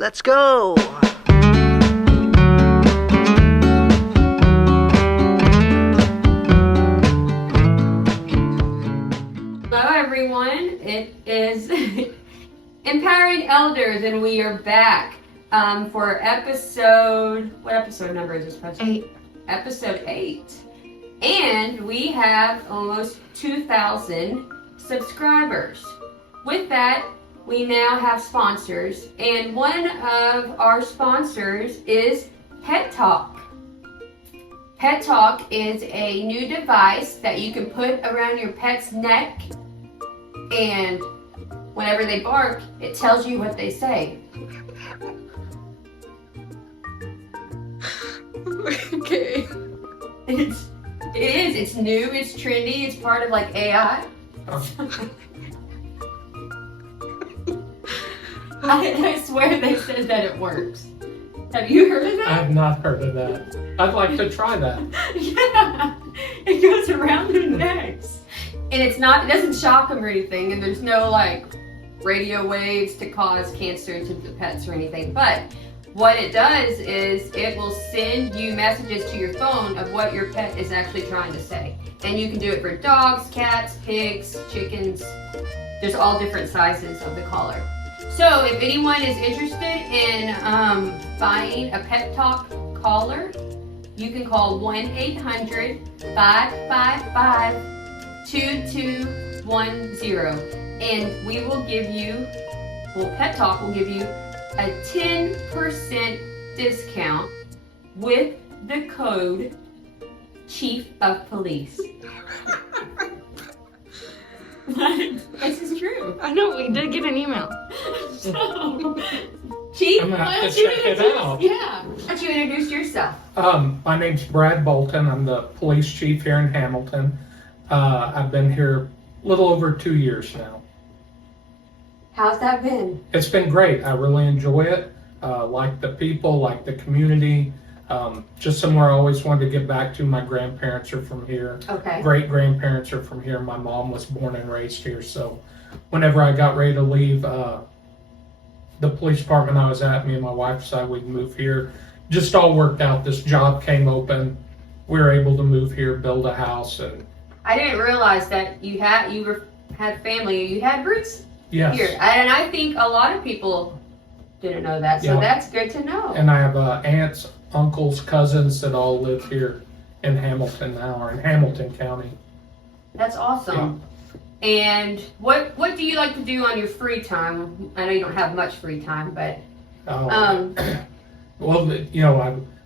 Let's go. Hello everyone, it is Empowering Elders and we are back for what episode number is this, President? 8. Episode 8. And we have almost 2,000 subscribers. With that, we now have sponsors, and one of our sponsors is Pet Talk. Pet Talk is a new device that you can put around your pet's neck, and whenever they bark, it tells you what they say. Okay. It's new, it's trendy, it's part of like AI. I swear they said that it works. Have you heard of I that? have not heard of that. I'd like to try that. Yeah, it goes around their necks. And it doesn't shock them or anything, and there's no like radio waves to cause cancer to the pets or anything. But what it does is it will send you messages to your phone of what your pet is actually trying to say. And you can do it for dogs, cats, pigs, chickens. There's all different sizes of the collar. So if anyone is interested in buying a Pet Talk collar, you can call 1-800-555-2210, and we will give you, Pet Talk will give you a 10% discount with the code Chief of Police. This is true. I know, we did get an email. So, Chief, I'm gonna why have don't to you check it introduce? out. Yeah, why don't you introduce yourself? My name's Brad Boulton. I'm the police chief here in Hamilton. I've been here a little over 2 years now. How's that been? It's been great. I really enjoy it. Like the people, like the community. Just somewhere I always wanted to get back to. My grandparents are from here. Okay. Great grandparents are from here. My mom was born and raised here. So whenever I got ready to leave the police department I was at, me and my wife decided we'd move here. Just all worked out. This job came open. We were able to move here, build a house, and I didn't realize that you had family. You had roots yes. here, and I think a lot of people didn't know that. So Yeah. that's good to know. And I have aunts, uncles, cousins that all live here in Hamilton now, or in Hamilton County. That's awesome. And what do you like to do on your free time? I know you don't have much free time, but Well,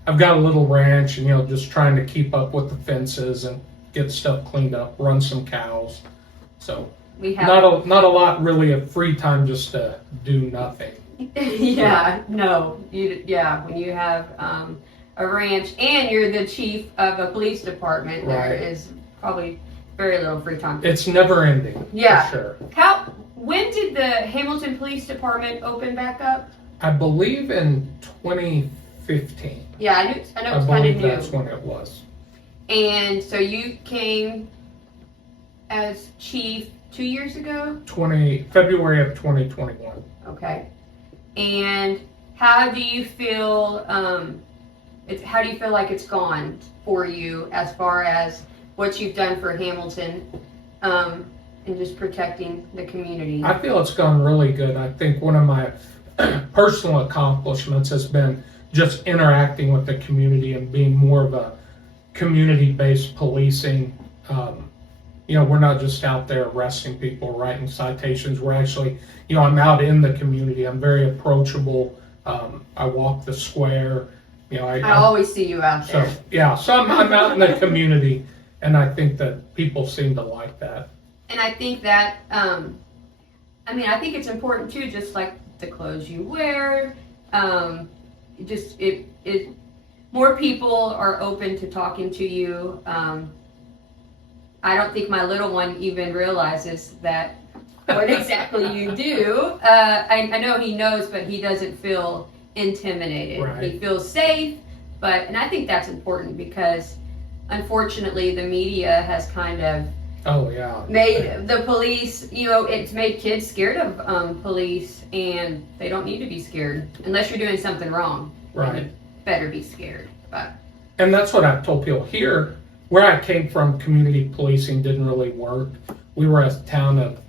I've got a little ranch, and just trying to keep up with the fences and get stuff cleaned up, run some cows. So we have not a lot really of free time just to do nothing. When you have a ranch and you're the chief of a police department, there Right. is probably very little free time. It's never ending. Yeah. For sure. When did the Hamilton Police Department open back up? I believe in 2015. Yeah, I know it's I kind of believe new. that's when it was. And so you came as chief 2 years ago? February of 2021. Okay. And how do you feel? How do you feel like it's gone for you as far as what you've done for Hamilton, and just protecting the community? I feel it's gone really good. I think one of my personal accomplishments has been just interacting with the community and being more of a community-based policing. We're not just out there arresting people, writing citations. We're actually, I'm out in the community. I'm very approachable. I walk the square. I always see you out there. So I'm out in the community, and I think that people seem to like that. And I think that, I think it's important too, just like the clothes you wear. More people are open to talking to you. I don't think my little one even realizes that what exactly you do. I know he knows, but he doesn't feel intimidated. Right. He feels safe, and I think that's important because unfortunately the media has kind of Oh, yeah. Made the police, it's made kids scared of police, and they don't need to be scared unless you're doing something wrong. Right. You better be scared. But And that's what I've told people here. Where I came from, community policing didn't really work. We were a town of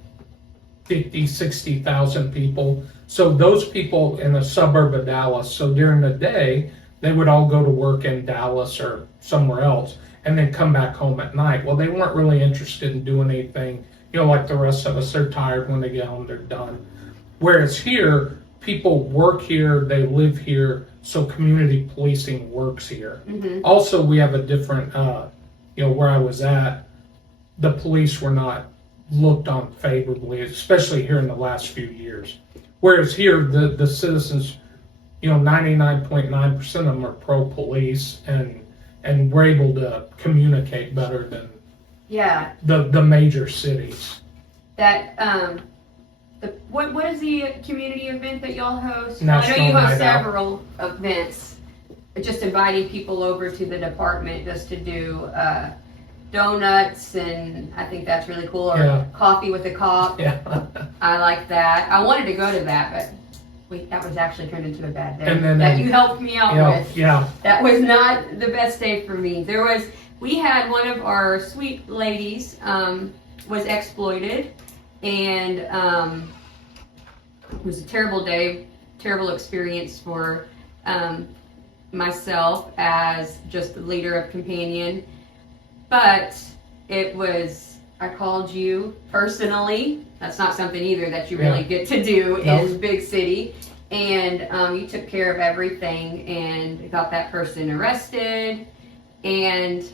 50, 60,000 people. So those people in the suburb of Dallas, so during the day, they would all go to work in Dallas or somewhere else and then come back home at night. Well, they weren't really interested in doing anything, like the rest of us. They're tired when they get home, they're done. Whereas here, people work here, they live here, so community policing works here. mm-hmm. Also, we have a different, where I was at, the police were not looked on favorably, especially here in the last few years. Whereas here, the citizens, 99.9% of them are pro-police, and we're able to communicate better than the major cities. That what is the community event that y'all host? National I know you host Night Out. several events. Just inviting people over to the department just to do donuts, and I think that's really cool. Or coffee with a cop. Yeah. I like that. I wanted to go to that, but that was actually turned into a bad day. And then, that you helped me out with. Yeah. That was not the best day for me. We had one of our sweet ladies was exploited, and it was a terrible day, terrible experience for myself as just the leader of Companion. But I called you personally. That's not something either that you really get to do in big city. And you took care of everything and got that person arrested. And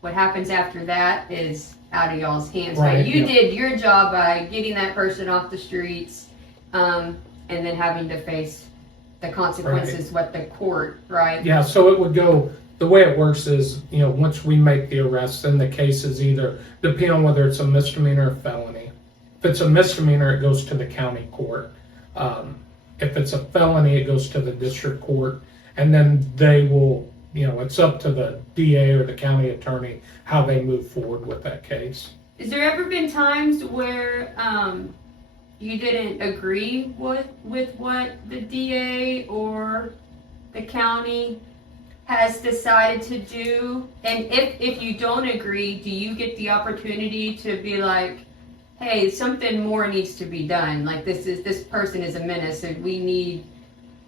what happens after that is out of y'all's hands. Right, but you did your job by getting that person off the streets, and then having to face the consequences with the court, right? Yeah, so it would go, the way it works is, once we make the arrest, then the case is either, depending on whether it's a misdemeanor or felony. If it's a misdemeanor, it goes to the county court. If it's a felony, it goes to the district court, and then they will, it's up to the DA or the county attorney how they move forward with that case. Has there ever been times where you didn't agree with what the DA or the county has decided to do? And if you don't agree, do you get the opportunity to be like, hey, something more needs to be done? Like this person is a menace, and we need.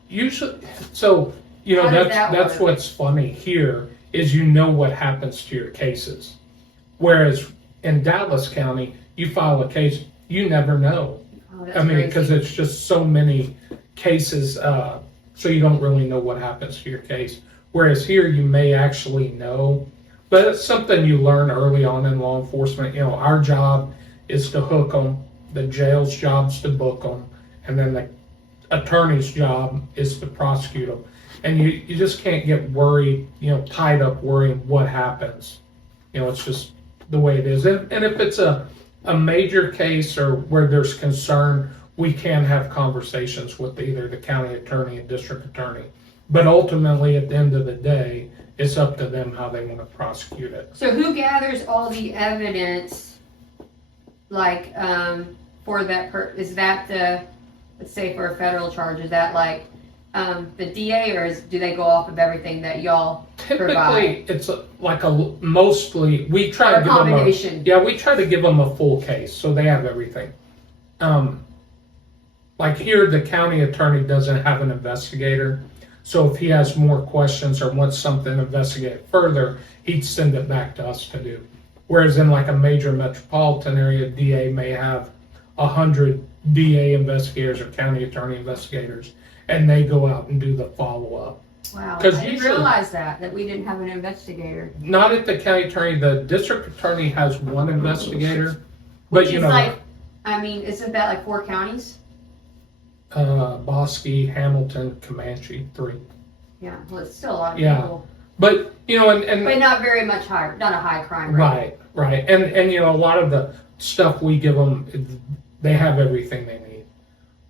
Usually, so that's what's funny here is what happens to your cases. Whereas in Dallas County, you file a case, you never know. Oh, that's crazy. Because it's just so many cases, so you don't really know what happens to your case. Whereas here, you may actually know, but it's something you learn early on in law enforcement. Our job is to hook them, the jail's job is to book them, and then the attorney's job is to prosecute them. And you just can't get worried, tied up worrying what happens. It's just the way it is. And if it's a major case or where there's concern, we can have conversations with either the county attorney and district attorney. But ultimately, at the end of the day, it's up to them how they want to prosecute it. So who gathers all the evidence, like, for that is that let's say for a federal charge, is that like the DA, or do they go off of everything that y'all provide? Typically, it's mostly, we try to give them we try to give them a full case, so they have everything. Like here, the county attorney doesn't have an investigator, so if he has more questions or wants something investigated further, he'd send it back to us to do. Whereas in like a major metropolitan area, DA may have 100 DA investigators or county attorney investigators, and they go out and do the follow-up. Wow, I didn't realize that we didn't have an investigator. Not at the county attorney. The district attorney has one investigator, but isn't that like 4 counties? Bosque, Hamilton, Comanche, 3. Yeah, well, it's still a lot of people. But but not very much higher, not a high crime rate. Right, and a lot of the stuff we give them, they have everything they need.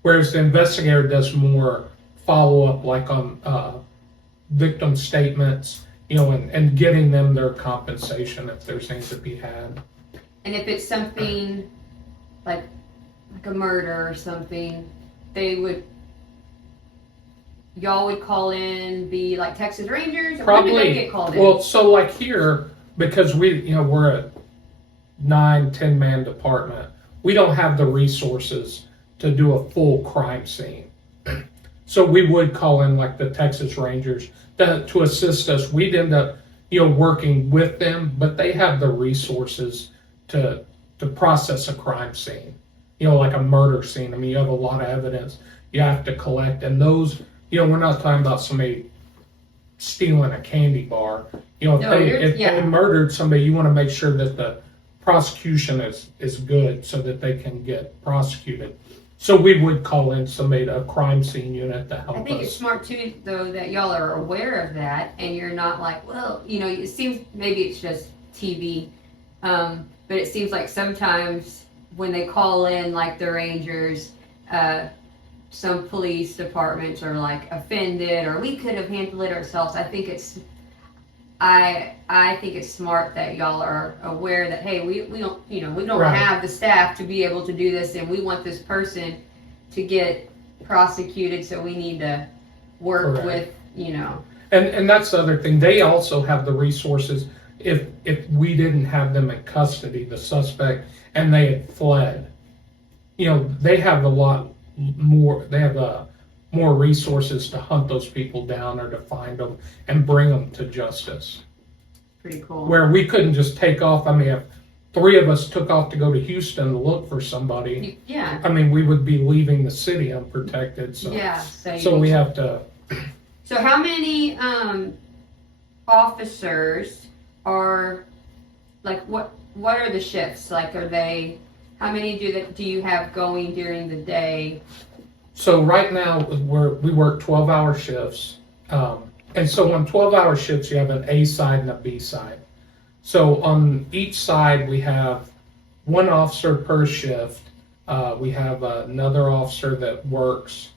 Whereas the investigator does more follow-up, like on victim statements, and getting them their compensation if there's things to be had. And if it's something like a murder or something, y'all would call in, be like Texas Rangers? Or when do they get called in? Well, so like here, because we're a 9-10 man department, we don't have the resources to do a full crime scene. So we would call in like the Texas Rangers to assist us. We'd end up, working with them, but they have the resources to process a crime scene, like a murder scene. I mean, you have a lot of evidence you have to collect, and those, we're not talking about somebody stealing a candy bar. If they murdered somebody, you want to make sure that the prosecution is good so that they can get prosecuted. So we would call in somebody, a crime scene unit to help us. I think it's smart too, though, that y'all are aware of that, and you're not like, well, it seems maybe it's just TV, but it seems like sometimes when they call in, like the Rangers, some police departments are like offended, or we could have handled it ourselves. I think it's smart that y'all are aware that, hey, we don't Right. have the staff to be able to do this, and we want this person to get prosecuted, so we need to work Correct. with. And that's the other thing. They also have the resources if we didn't have them in custody, the suspect, and they had fled. They have a lot more. They have more resources to hunt those people down or to find them and bring them to justice. Pretty cool. Where we couldn't just take off. I mean, if 3 of us took off to go to Houston to look for somebody, Yeah. I mean, we would be leaving the city unprotected. So, Yeah. so we have to. So how many officers are, like, what are the shifts? Like, how many do you have going during the day? So right now we work 12-hour shifts, and so on 12-hour shifts you have an A side and a B side. So on each side we have 1 officer per shift. We have another officer that works,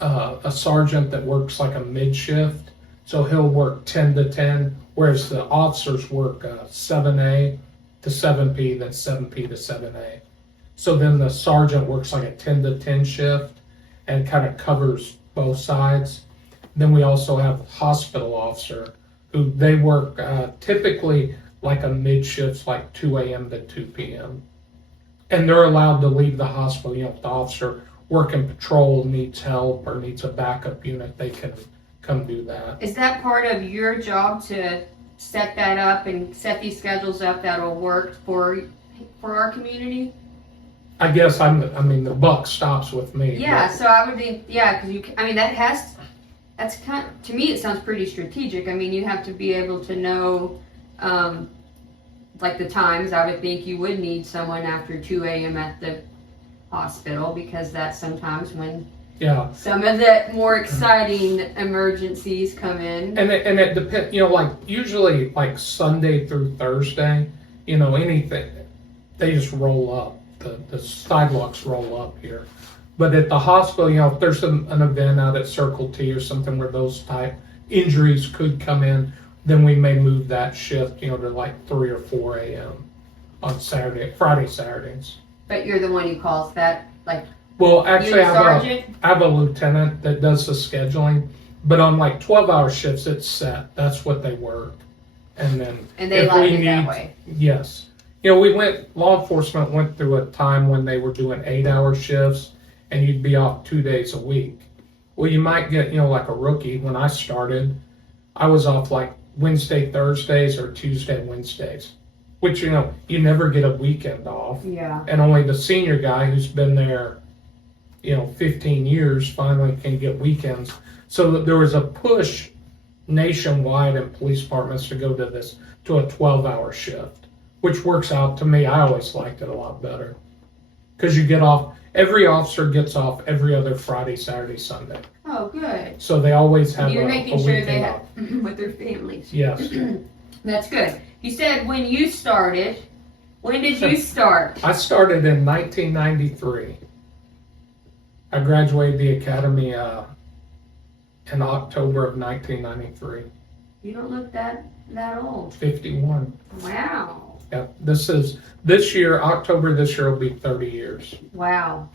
a sergeant that works like a mid shift. So he'll work 10 to 10, whereas the officers work 7A to 7P, then 7P to 7A. So then the sergeant works like a 10 to 10 shift and kind of covers both sides. Then we also have a hospital officer who they work typically like a mid shift, like 2 a.m. to 2 p.m. And they're allowed to leave the hospital. If the officer working patrol needs help or needs a backup unit, they can come do that. Is that part of your job to set that up and set these schedules up that'll work for our community? I guess the buck stops with me. Yeah, but so I would think, because that's kind of, to me it sounds pretty strategic. I mean, you have to be able to know, like the times. I would think you would need someone after 2 a.m. at the hospital, because that's sometimes when some of the more exciting emergencies come in. And it depends, like usually like Sunday through Thursday, anything, they just roll up. The sidewalks roll up here. But at the hospital, if there's an event out at Circle T or something where those type injuries could come in, then we may move that shift, to like 3 or 4 a.m. on Friday, Saturdays. But you're the one who calls that, like, well, actually, I have a lieutenant that does the scheduling, but on like 12-hour shifts, it's set. That's what they work. And they like it that way. Yes. Law enforcement went through a time when they were doing 8-hour shifts and you'd be off 2 days a week. Well, you might get, like a rookie. When I started, I was off like Wednesday, Thursdays or Tuesday, Wednesdays, which, you never get a weekend off. Yeah. And only the senior guy who's been there, 15 years finally can get weekends. So there was a push nationwide in police departments to go to a 12-hour shift, which works out to me. I always liked it a lot better because you get off. Every officer gets off every other Friday, Saturday, Sunday. Oh, good. So they always have You're a making sure weekend they off. have with their families. Yes. That's good. You said when you started. When did you start? I started in 1993. I graduated the academy in October of 1993. You don't look that old. 51. Wow. Yeah. This year, October this year will be 30 years. Wow,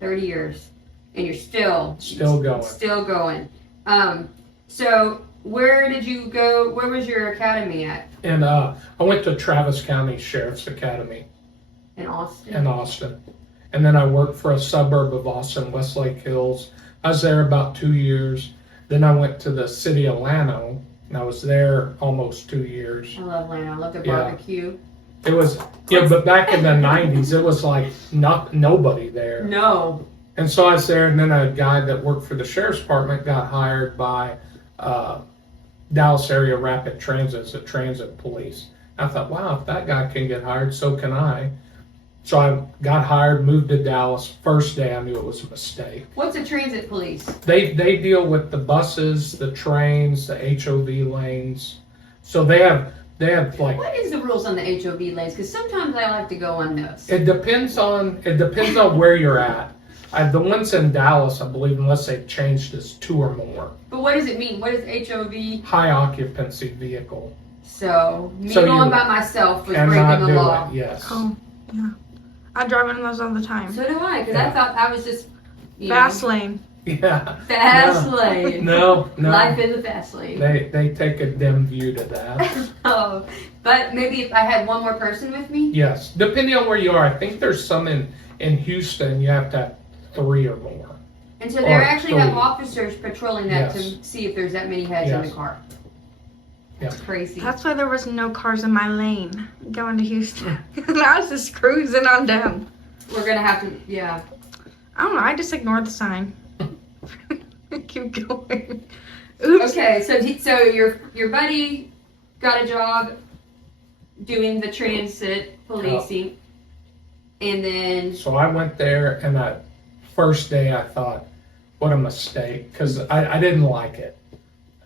30 years, and you're still going. Still going. So where did you go? Where was your academy at? And I went to Travis County Sheriff's Academy In Austin. And then I worked for a suburb of Austin, Westlake Hills. I was there about 2 years. Then I went to the city of Llano, and I was there almost 2 years. I love Lano. I love the Yeah. barbecue. It was, but back in the 90s, it was like nobody there. No. And so I was there, and then a guy that worked for the sheriff's department got hired by Dallas Area Rapid Transit as a transit police. I thought, wow, if that guy can get hired, so can I. So I got hired, moved to Dallas. First day, I knew it was a mistake. What's a transit police? They deal with the buses, the trains, the HOV lanes. So they have like. What is the rules on the HOV lanes? Because sometimes I like to go on those. It depends on where you're at. The ones in Dallas, I believe, unless they've changed, is 2 or more. But what does it mean? What is HOV? High occupancy vehicle. So me So going you by myself was Cannot breaking the do law. it. Yes. Oh, yeah. I drive in those all the time. So do I, because Yeah. I thought I was just Fast lane. Yeah. Fast lane. No. Life in the fast lane. They take a dim view to that. Oh, but maybe if I had one more person with me. Yes. Depending on where you are, I think there's some in Houston you have to have 3 or more. And so they Or actually have 3. officers patrolling that Yes. to see if there's that many heads in Yes. the car. Yeah. That's crazy. That's why there was no cars in my lane going to Houston. And I was just cruising on down. We're gonna have to, yeah. I don't know. I just ignored the sign. Keep going. Oops. Okay, so your buddy got a job doing the transit policing, and then So I went there, and that first day I thought, what a mistake, because I didn't like it.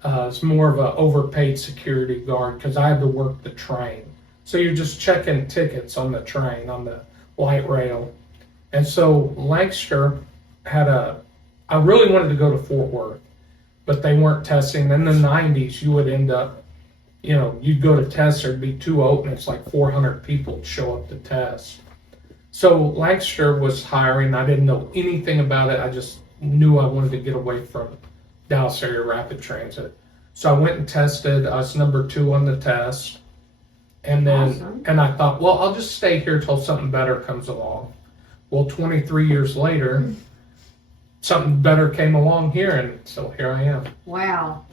It's more of an overpaid security guard because I had to work the train. So you're just checking tickets on the train, on the light rail. And so Lancaster I really wanted to go to Fort Worth, but they weren't testing. In the 90s, you would end up, you'd go to test, there'd be 2 openings, like 400 people would show up to test. So Lancaster was hiring. I didn't know anything about it. I just knew I wanted to get away from Dallas Area Rapid Transit. So I went and tested. I was number 2 on the test. And then, Awesome. and I thought, well, I'll just stay here till something better comes along. Well, 23 years later, something better came along here, and so here I am. wow.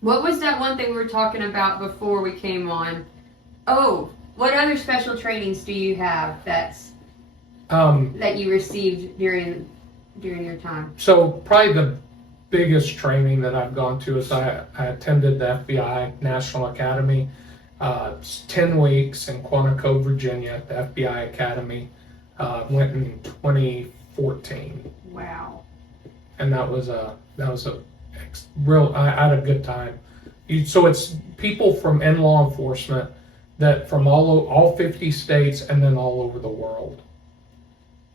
What was that one thing we were talking about before we came on? Oh, what other special trainings do you have that you received during your time? So probably the biggest training that I've gone to is I attended the FBI National Academy. It's 10 weeks in Quantico, Virginia, at the FBI Academy. Went in 2014, Wow. and that was a real. I had a good time. So it's people from in law enforcement that from all 50 states and then all over the world.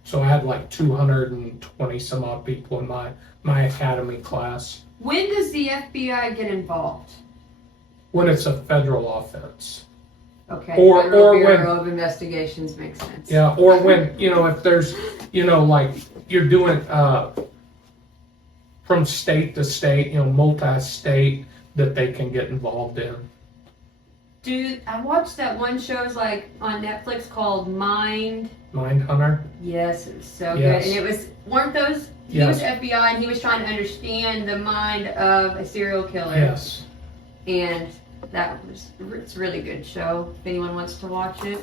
So I had like 220 some odd people in my academy class. When does the FBI get involved? When it's a federal offense. Okay. Or Bureau of Investigations makes sense. Yeah, or when, if there's, like you're doing from state to state, multi-state that they can get involved in. Dude, I watched that one show like on Netflix called Mindhunter? Yes, it was so Yes. good. And weren't those, he Yes. was FBI and he was trying to understand the mind of a serial killer. Yes. And it's a really good show if anyone wants to watch it.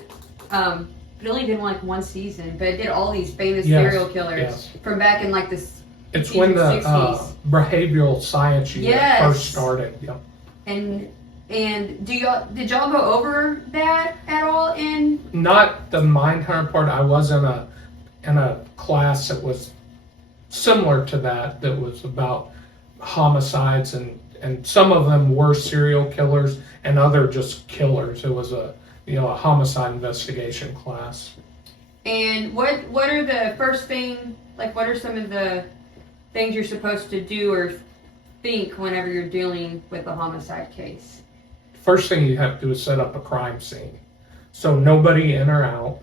It only did like 1 season, but it did all these famous Yes. serial killers Yes. from back in like It's when the 60s. behavioral science unit Yes. first started. Yep. And did y'all go over that at all in? Not the Mindhunter part. I was in a class that was similar to that was about homicides, and some of them were serial killers and other just killers. It was a homicide investigation class. And what are the first thing, like what are some of the things you're supposed to do or think whenever you're dealing with a homicide case? First thing you have to do is set up a crime scene. So nobody in or out,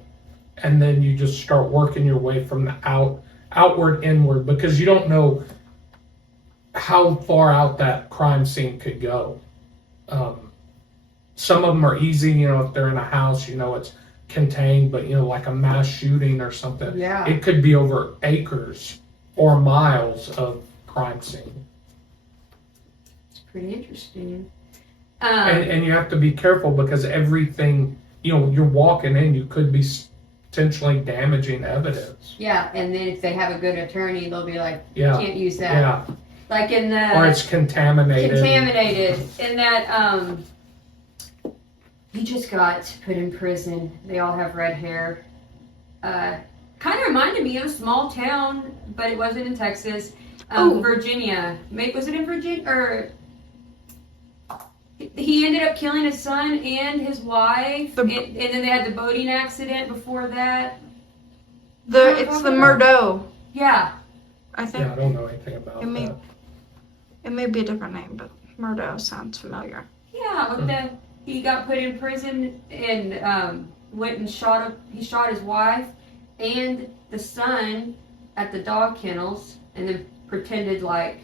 and then you just start working your way from the outward inward, because you don't know how far out that crime scene could go. Some of them are easy, if they're in a house, it's contained, but like a mass shooting or something, Yeah. it could be over acres or miles of crime scene. It's pretty interesting. And you have to be careful, because everything, you're walking in, you could be potentially damaging evidence. Yeah, and then if they have a good attorney, they'll be like, Yeah. you can't use that. Yeah. Like in the... Or it's contaminated. In that, he just got put in prison. They all have red hair. Kind of reminded me of a small town, but it wasn't in Texas. Virginia. Was it in Virginia? Or he ended up killing his son and his wife, and then they had the boating accident before that. It's the Murdo, Yeah. I think. Yeah, I don't know anything about that. It may be a different name, but Murdo sounds familiar. Yeah, with he got put in prison and went and shot his wife and the son at the dog kennels, and then pretended like,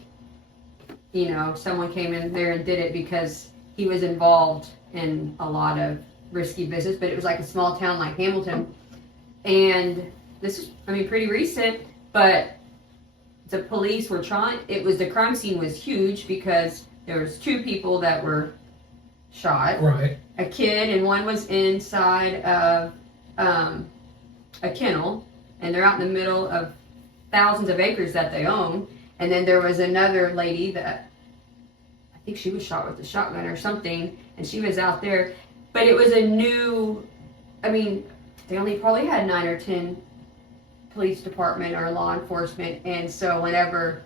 someone came in there and did it, because he was involved in a lot of risky business, but it was like a small town like Hamilton. And this is, pretty recent, but the police were the crime scene was huge, because there was 2 people that were shot. Right. A kid, and one was inside of a kennel, and they're out in the middle of thousands of acres that they own. And then there was another lady that, I think she was shot with a shotgun or something, and she was out there. But it was a new, they only probably had 9 or 10 police department or law enforcement, and so whenever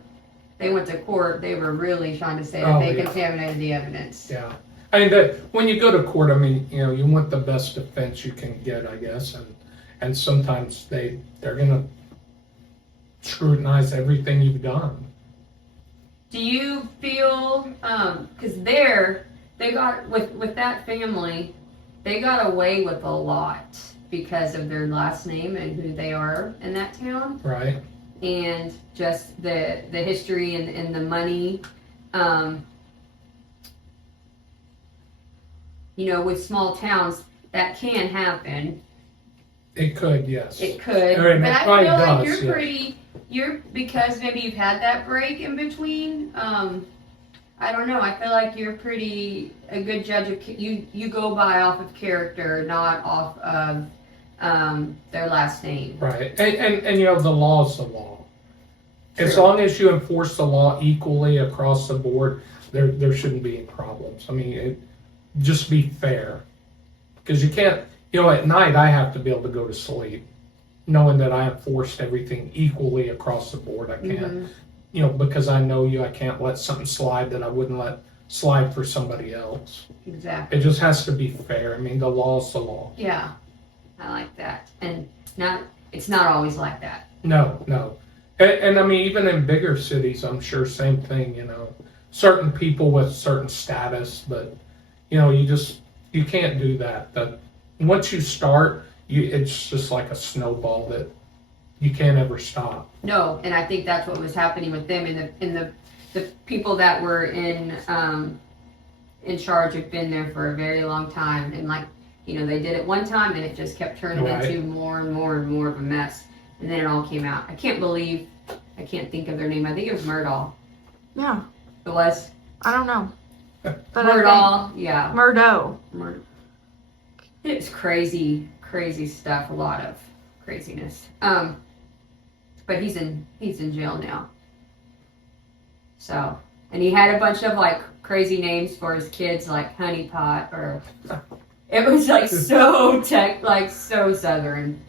they went to court, they were really trying to say that they contaminated the evidence. Yeah. When you go to court, you want the best defense you can get, I guess, and sometimes they're gonna scrutinize everything you've done. Do you feel, because they got, with that family, they got away with a lot because of their last name and who they are in that town. Right. And just the history and the money. With small towns, that can happen. It could, yes. It could. But I feel like does, you're because maybe you've had that break in between. I don't know. I feel like you're a good judge of, you go by off of character, not off of their last name. Right. And the law is the law. As long as you enforce the law equally across the board, there shouldn't be any problems. Just be fair. Because you can't, at night I have to be able to go to sleep knowing that I enforced everything equally across the board. I can't, because I know I can't let something slide that I wouldn't let slide for somebody else. Exactly. It just has to be fair. The law's the law. Yeah, I like that. And it's not always like that. No. And even in bigger cities, I'm sure same thing, certain people with certain status, but you can't do that. That once you start, it's just like a snowball that you can't ever stop. No, and I think that's what was happening with them, and the people that were in charge have been there for a very long time, and they did it one time and it just kept turning into more and more and more of a mess, and then it all came out. I can't think of their name. I think it was Murdahl. Yeah. It was? I don't know. But Murdahl, yeah. Murdo. It's crazy stuff, a lot of craziness. But he's in jail now. So, and he had a bunch of crazy names for his kids, like Honeypot, or it was so so Southern.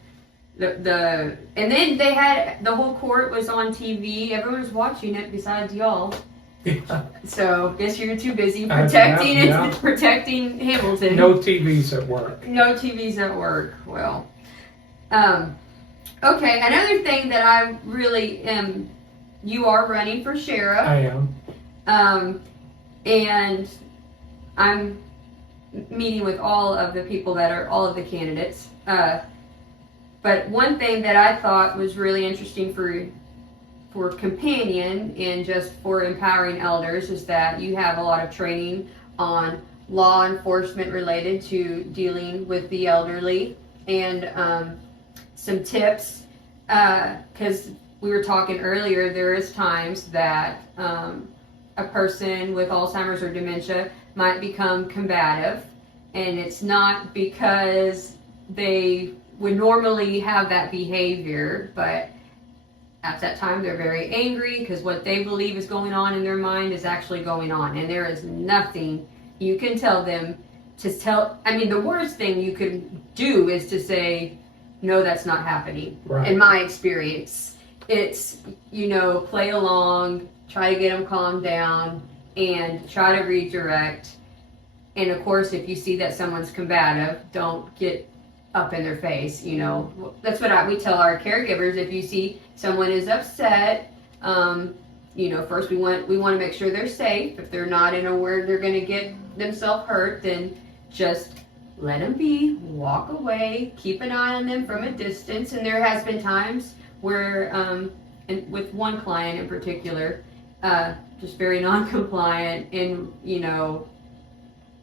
And then they had the whole court was on TV. Everyone was watching it besides y'all. Yeah. So guess you're too busy protecting protecting Hamilton. No TVs at work. No TVs at work. Well, okay. Another thing that I really am. You are running for sheriff. I am. And I'm meeting with all of the people that are all of the candidates. But one thing that I thought was really interesting for companion and just for empowering elders is that you have a lot of training on law enforcement related to dealing with the elderly, and some tips, because we were talking earlier, there is times that a person with Alzheimer's or dementia might become combative, and it's not because they would normally have that behavior, but at that time they're very angry because what they believe is going on in their mind is actually going on, and there is nothing you can tell them to tell. I mean, the worst thing you could do is to say, no, that's not happening. Right. In my experience, it's, play along, try to get them calmed down, and try to redirect. And of course, if you see that someone's combative, don't get up in their face. That's what we tell our caregivers. If you see someone is upset, first we want to make sure they're safe. If they're not in a where they're going to get themselves hurt, then just let them be, walk away, keep an eye on them from a distance. And there has been times where, and with one client in particular, just very non-compliant and,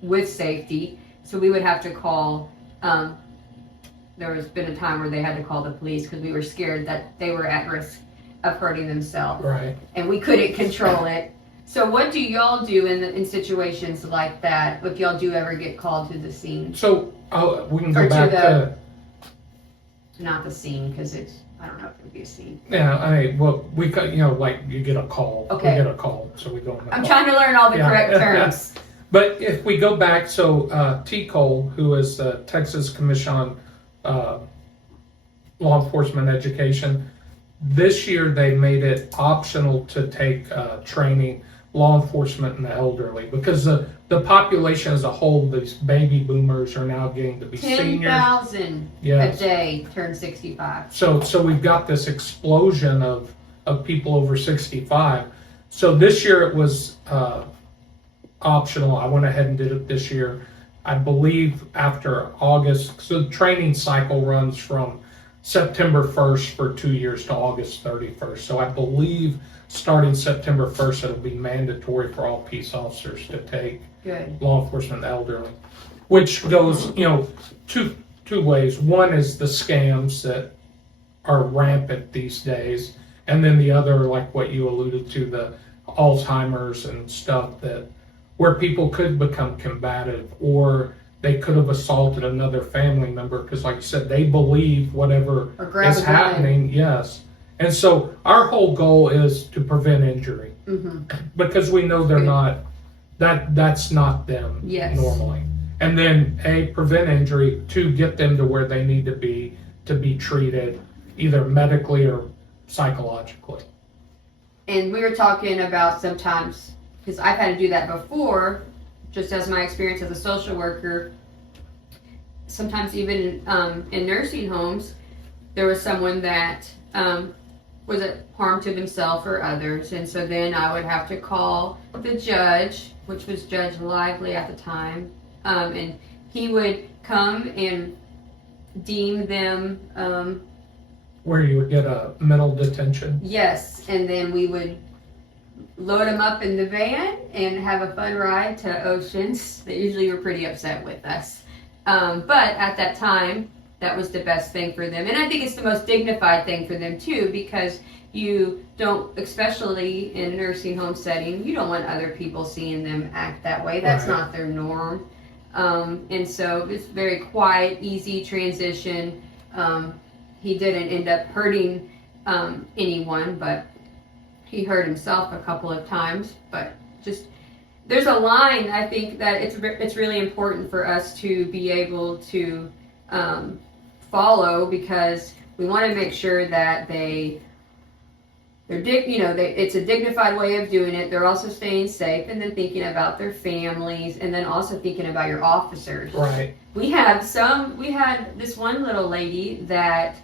with safety. So we would have to call, there has been a time where they had to call the police because we were scared that they were at risk of hurting themselves. Right. And we couldn't control it. So what do y'all do in situations like that if y'all do ever get called to the scene? So we can go Or back to not the scene, because I don't know if it would be a scene. yeah. We got like you get a call. Okay. We get a call, so we go on the I'm call. trying to learn all the Yeah. correct terms. But if we go back, so T. Cole, who is the Texas Commission on Law Enforcement Education, this year they made it optional to take training, law enforcement and the elderly, because the population as a whole, these baby boomers are now getting to be seniors. 10,000 Yes. a day turn 65. So we've got this explosion of people over 65. So this year it was optional. I went ahead and did it this year. I believe after August, so the training cycle runs from September 1st for 2 years to August 31st. So I believe starting September 1st, it'll be mandatory for all peace officers to take Good. law enforcement elderly, which goes, two ways. One is the scams that are rampant these days, and then the other, like what you alluded to, the Alzheimer's and stuff, that where people could become combative, or they could have assaulted another family member because, like you said, they believe whatever Or grab is a gun. happening. Yes. And so our whole goal is to prevent injury, because we know they're Good. not, that's not them Yes. normally. And then prevent injury, to get them to where they need to be treated either medically or psychologically. And we were talking about sometimes, because I've had to do that before, just as my experience as a social worker, sometimes even in nursing homes, there was someone that was a harm to themselves or others. And so then I would have to call the judge, which was Judge Lively at the time, and he would come and deem them Where you would get a mental detention. yes, and then we would load them up in the van and have a fun ride to Oceans. They usually were pretty upset with us. But at that time, that was the best thing for them. And I think it's the most dignified thing for them too, because you don't, especially in a nursing home setting, you don't want other people seeing them act that way. That's Right. not their norm. And so it's very quiet, easy transition. He didn't end up hurting anyone, but he hurt himself a couple of times. But just, there's a line, I think, that it's really important for us to be able to follow, because we want to make sure that it's a dignified way of doing it. They're also staying safe, and then thinking about their families, and then also thinking about your officers. Right. We had this one little lady that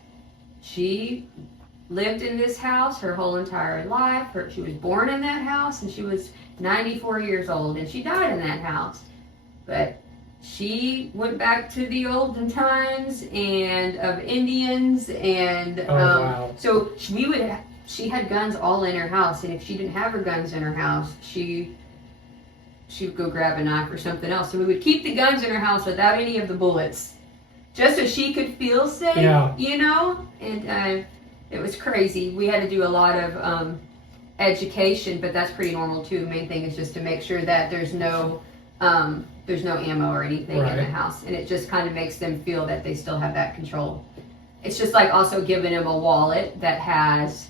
she lived in this house her whole entire life. She was born in that house, and she was 94 years old, and she died in that house. But she went back to the olden times and of Indians and Wow. so she had guns all in her house, and if she didn't have her guns in her house, she would go grab a knife or something else. So we would keep the guns in her house without any of the bullets, just so she could feel safe, you know? And it was crazy. We had to do a lot of education, but that's pretty normal too. The main thing is just to make sure that there's no ammo or anything in the house, and it just kind of makes them feel that they still have that control. It's just like also giving them a wallet that has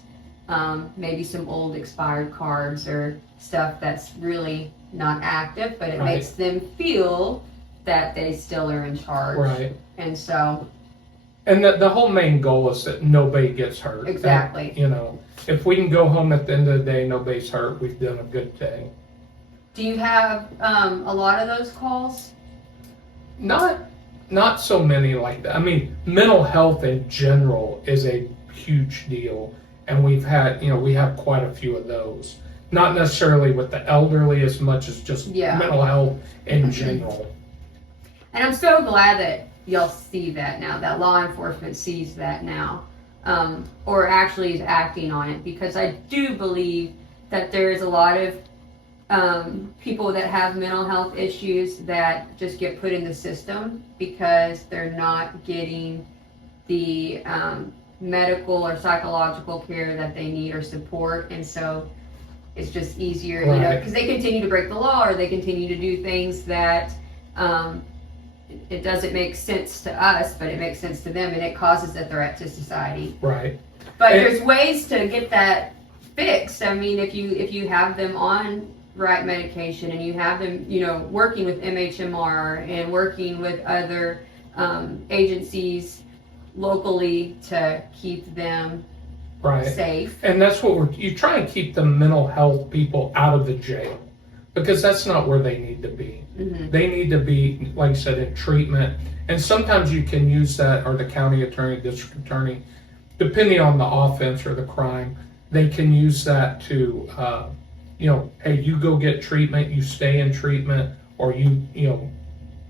maybe some old expired cards or stuff that's really not active, but it makes them feel that they still are in charge. Right. And so. And the whole main goal is that nobody gets hurt. Exactly. That, you know, if we can go home at the end of the day, nobody's hurt, we've done a good day. Do you have a lot of those calls? Not so many like that. I mean, mental health in general is a huge deal, and we have quite a few of those. Not necessarily with the elderly as much as just mental health in general. And I'm so glad that y'all see that now, that law enforcement sees that now, or actually is acting on it, because I do believe that there is a lot of people that have mental health issues that just get put in the system because they're not getting the medical or psychological care that they need or support, and so it's just easier, you know, because they continue to break the law or they continue to do things that it doesn't make sense to us, but it makes sense to them, and it causes a threat to society. Right. But there's ways to get that fixed. I mean, if you have them on right medication and you have them, you know, working with MHMR and working with other agencies locally to keep them safe. And that's what you try and keep the mental health people out of the jail, because that's not where they need to be. Mm-hmm. They need to be, like I said, in treatment. And sometimes you can use that, or the county attorney, district attorney, depending on the offense or the crime, they can use that to, you know, hey, you go get treatment, you stay in treatment, or you know,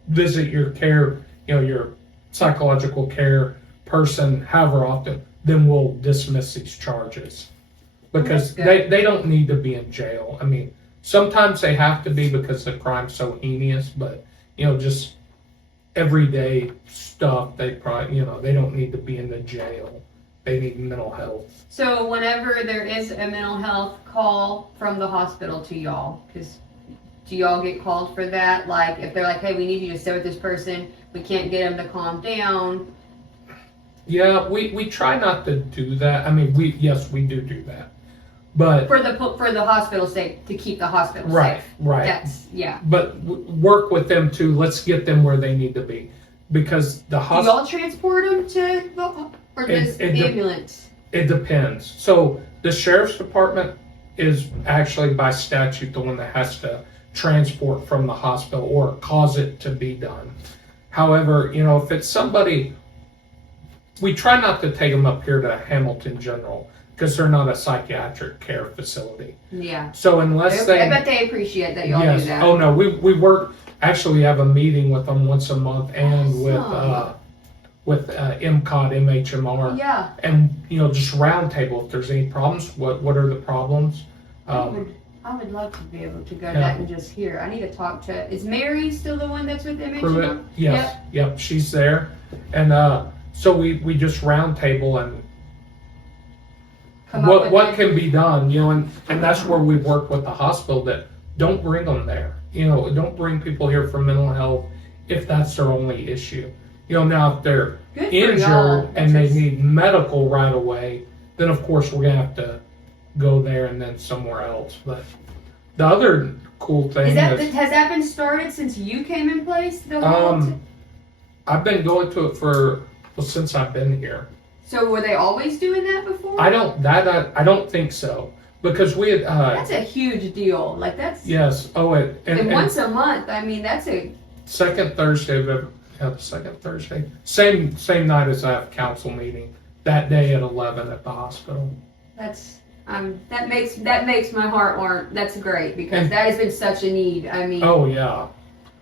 visit your care, you know, your psychological care person, however often, then we'll dismiss these charges. Because they don't need to be in jail. I mean, sometimes they have to be because the crime's so heinous, but, you know, just everyday stuff, they probably, you know, they don't need to be in the jail. They need mental health. So whenever there is a mental health call from the hospital to y'all, because do y'all get called for that? Like if they're like, hey, we need you to stay with this person, we can't get them to calm down. Yeah, we try not to do that. I mean, we do that. But for the hospital's sake, to keep the hospital safe. Right. That's, But work with them too. Let's get them where they need to be, because the hospital. Do y'all transport them to the or just ambulance? It depends. So the sheriff's department is actually by statute the one that has to transport from the hospital or cause it to be done. However, you know, if it's somebody, we try not to take them up here to Hamilton General, because they're not a psychiatric care facility. Yeah. So unless I bet they appreciate that y'all do that. Oh no, we work. Actually, we have a meeting with them once a month, and with MCOT, MHMR. Yeah. And you know, just roundtable if there's any problems. What are the problems? I would love to be able to go to that and just hear. I need to talk to. Is Mary still the one that's with MHMR? Pruitt? Yes. Yep. She's there, and so we just roundtable and. What can be done, you know, and that's where we work with the hospital, that don't bring them there. You know, don't bring people here for mental health if that's their only issue. You know, now if they're injured and they need medical right away, then of course we're gonna have to go there and then somewhere else. But the other cool thing is has that been started since you came in place? I've been going to it since I've been here. So were they always doing that before? I don't think so, because we had. That's a huge deal. Like that's. Yes. Oh, and once a month. I mean, that's a. Second Thursday of the second Thursday, same night as I have council meeting, that day at 11 at the hospital. That's that makes my heart warm. That's great, because that has been such a need. I mean. Oh yeah.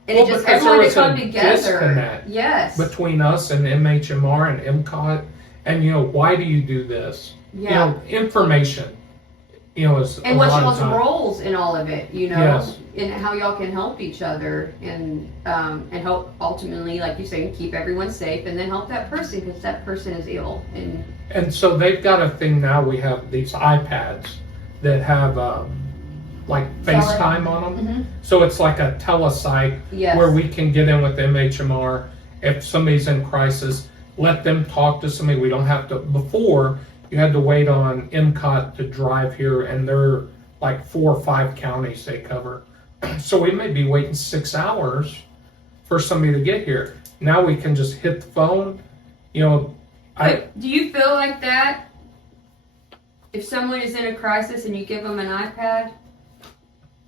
And Well, it just, because there everyone to was come a together. disconnect Yes. between us and MHMR and MCOT, and why do you do this? Yeah. Information, is And a what's lot of y'all's time. roles in all of it, Yes. and how y'all can help each other and help ultimately, like you say, keep everyone safe, and then help that person because that person is ill. And so they've got a thing now. We have these iPads that have like FaceTime on them. Mm-hmm. So it's like a telesite Yes. where we can get in with MHMR if somebody's in crisis, let them talk to somebody. We don't have to. Before, you had to wait on MCOT to drive here, and they're like 4 or 5 counties they cover. So we may be waiting 6 hours for somebody to get here. Now we can just hit the phone. But do you feel like that if someone is in a crisis and you give them an iPad?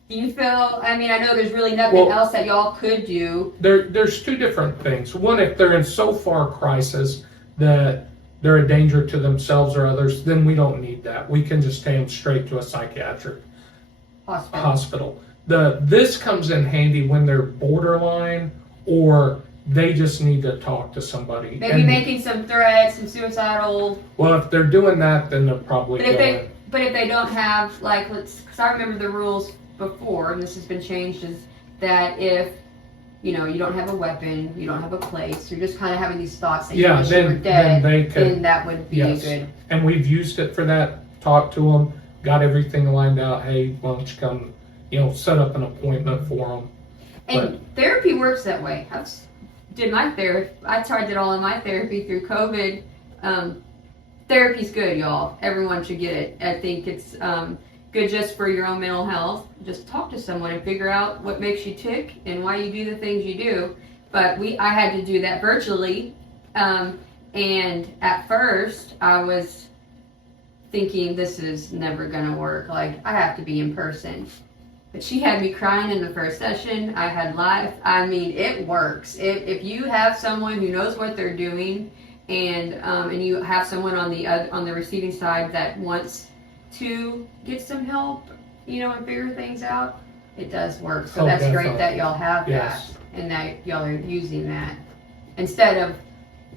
Do you feel, I know there's really nothing else that y'all could do. There's 2 different things. One, if they're in so far crisis that they're a danger to themselves or others, then we don't need that. We can just take them straight to a psychiatric hospital. This comes in handy when they're borderline or they just need to talk to somebody. Maybe making some threats, some suicidal. Well, if they're doing that, then they're probably But if they don't have, because I remember the rules before, and this has been changed, is that if you don't have a weapon, you don't have a place, you're just kind of having these thoughts that you wish you were dead, then that would be good. And we've used it for that. Talked to them, got everything lined out. Hey, why don't you come? Set up an appointment for them. And therapy works that way. I did my therapy. I tried it all in my therapy through COVID. Therapy's good, y'all. Everyone should get it. I think it's good just for your own mental health. Just talk to someone and figure out what makes you tick and why you do the things you do. But I had to do that virtually. And at first, I was thinking this is never going to work. Like, I have to be in person. But she had me crying in the first session. I had live. It works. If you have someone who knows what they're doing, and you have someone on the receiving side that wants to get some help, and figure things out, it does work. So that's definitely great that y'all have that, and that y'all are using that instead of,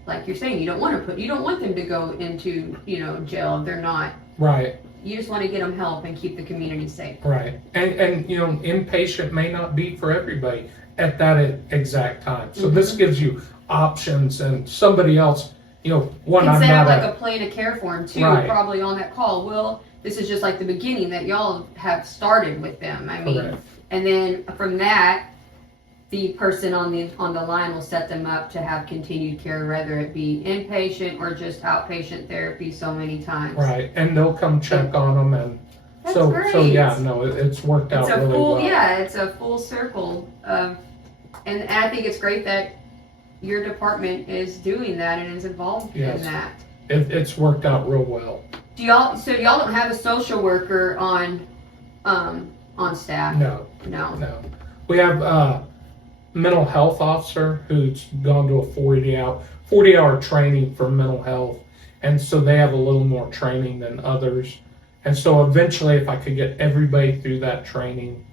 like you're saying, you don't want them to go into jail if they're not. Right. You just want to get them help and keep the community safe. Right. And inpatient may not be for everybody at that exact time. So this gives you options, and somebody else, one, can I'm set not up like a plan of care for them too, Right. probably on that call. Well, this is just like the beginning that y'all have started with them. Correct. And then from that, the person on the line will set them up to have continued care, whether it be inpatient or just outpatient therapy so many times. Right, and they'll come check on them, and That's so great. yeah, no, it's worked out really well. Yeah, it's a full circle. And I think it's great that your department is doing that and is involved in that. It's worked out real well. Y'all don't have a social worker on staff? No. No. We have mental health officer who's gone to a 40-hour training for mental health, and so they have a little more training than others. And so eventually, if I could get everybody through that training,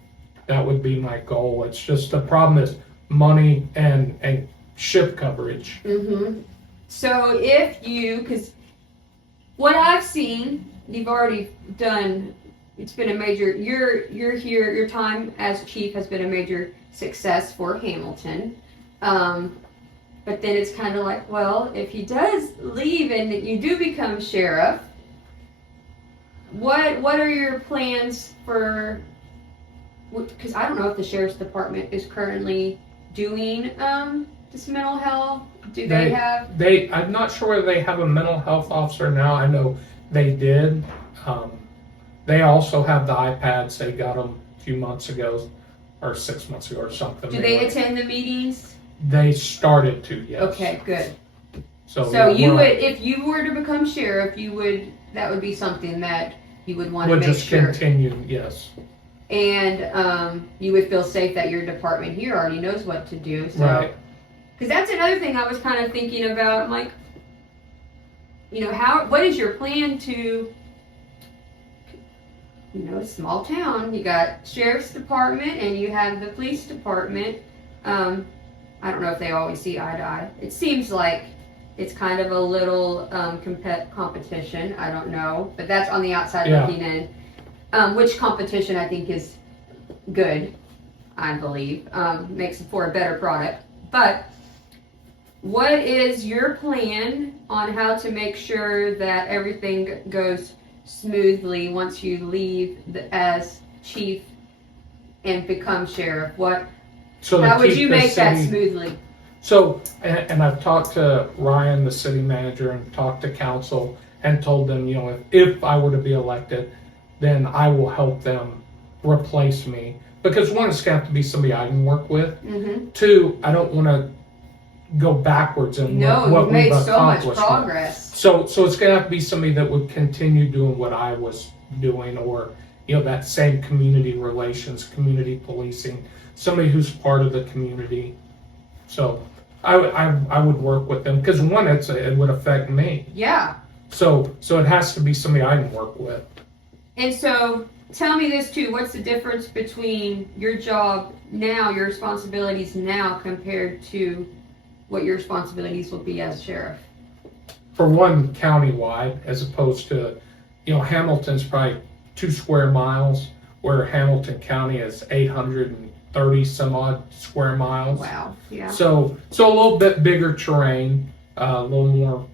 that would be my goal. It's just the problem is money and shift coverage. Mm-hmm. So because what I've seen, you've already done. It's been a major. You're here. Your time as chief has been a major success for Hamilton. But then it's kind of like, well, if he does leave and you do become sheriff, what are your plans for? Because I don't know if the sheriff's department is currently doing this mental health. Do they have? I'm not sure whether they have a mental health officer now. I know they did. They also have the iPads. They got them a few months ago, or 6 months ago, or something. Do they attend the meetings? They started to, yes. Okay, good. So you would, if you were to become sheriff, that would be something that you would want to make sure. Would just continue, yes. And you would feel safe that your department here already knows what to do. So, right. Because that's another thing I was kind of thinking about. I'm like, what is your plan to, small town, you got sheriff's department and you have the police department. I don't know if they always see eye to eye. It seems like it's kind of a little competition. I don't know, but that's on the outside looking in. Which competition I think is good, I believe, makes it for a better product. But what is your plan on how to make sure that everything goes smoothly once you leave as chief and become sheriff? How would you make that smoothly? So, and I've talked to Ryan, the city manager, and talked to council and told them, if I were to be elected, then I will help them replace me. Because one, it's going to have to be somebody I can work with. Mm-hmm. Two, I don't want to go backwards in what we've accomplished. So much progress. So it's going to have to be somebody that would continue doing what I was doing, or that same community relations, community policing, somebody who's part of the community. So I would work with them, because one, it would affect me. Yeah. So it has to be somebody I can work with. And so tell me this too, what's the difference between your job now, your responsibilities now, compared to what your responsibilities will be as sheriff? For one, countywide, as opposed to, Hamilton's probably 2 square miles, where Hamilton County is 830 some odd square miles. Wow, yeah. So a little bit bigger terrain, a little more,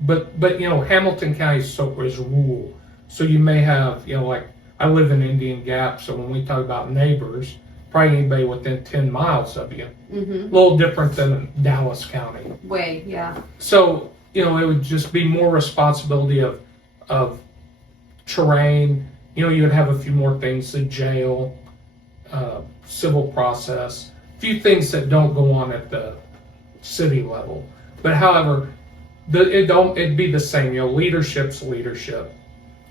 but Hamilton County is rural. So you may have, like, I live in Indian Gap, so when we talk about neighbors, probably anybody within 10 miles of you. Mm-hmm. A little different than Dallas County. Way, yeah. So, it would just be more responsibility of terrain. You would have a few more things, the jail, civil process, a few things that don't go on at the city level. But however, it'd be the same, leadership's leadership.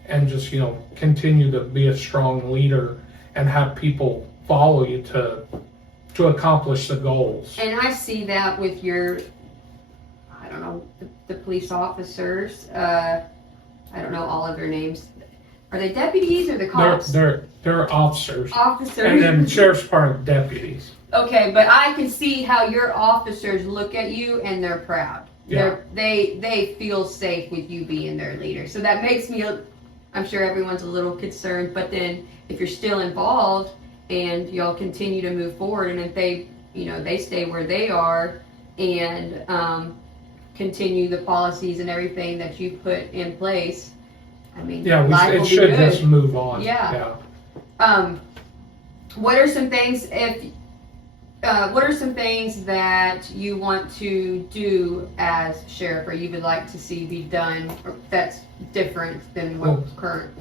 And just, continue to be a strong leader and have people follow you to accomplish the goals. And I see that with your, I don't know, the police officers. I don't know all of their names. Are they deputies or the cops? They're officers. Officers. And then sheriff's department deputies. Okay, but I can see how your officers look at you and they're proud. Yeah. They feel safe with you being their leader. So that makes me, I'm sure everyone's a little concerned, but then if you're still involved and y'all continue to move forward, and if they stay where they are and continue the policies and everything that you put in place, I mean, life will be good. It should just move on. Yeah. What are some things that you want to do as sheriff, or you would like to see be done, or that's different than what's current?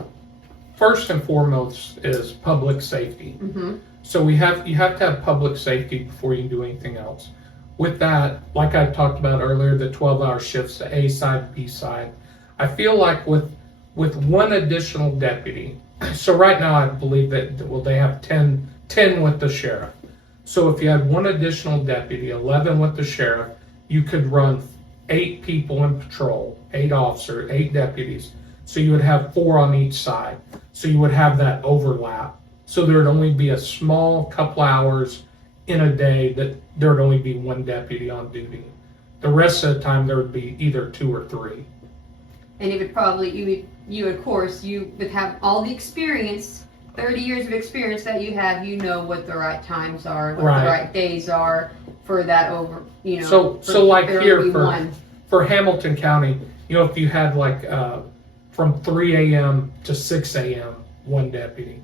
First and foremost is public safety. Mm-hmm. So you have to have public safety before you can do anything else. With that, like I talked about earlier, the 12-hour shifts, the A side, B side, I feel like with one additional deputy, so right now I believe that, they have 10 with the sheriff. So if you had one additional deputy, 11 with the sheriff, you could run 8 people in patrol, 8 officers, 8 deputies. So you would have 4 on each side. So you would have that overlap. So there would only be a small couple hours in a day that there would only be 1 deputy on duty. The rest of the time there would be either 2 or 3. And it would probably, you would have all the experience, 30 years of experience that you have, what the right times are, what the right days are for that So like here for Hamilton County, if you had like from 3 a.m. to 6 a.m., 1 deputy,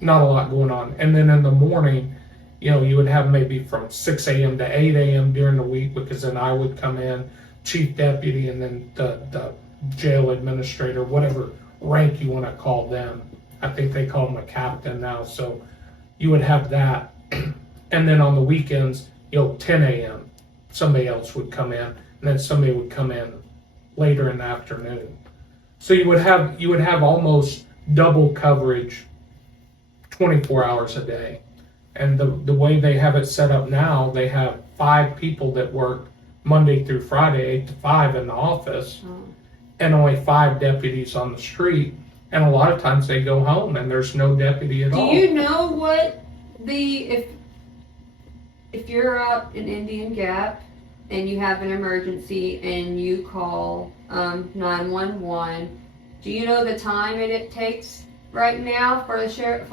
not a lot going on. And then in the morning, you would have maybe from 6 a.m. to 8 a.m. during the week, because then I would come in, chief deputy, and then the jail administrator, whatever rank you want to call them. I think they call them a captain now. So you would have that. And then on the weekends, 10 a.m., somebody else would come in, and then somebody would come in later in the afternoon. So you would have almost double coverage 24 hours a day. And the way they have it set up now, they have 5 people that work Monday through Friday, 8 to 5 in the office, and only 5 deputies on the street. And a lot of times they go home and there's no deputy at all. Do you know what if you're up in Indian Gap and you have an emergency and you call 911, do you know the time it takes right now for a sheriff?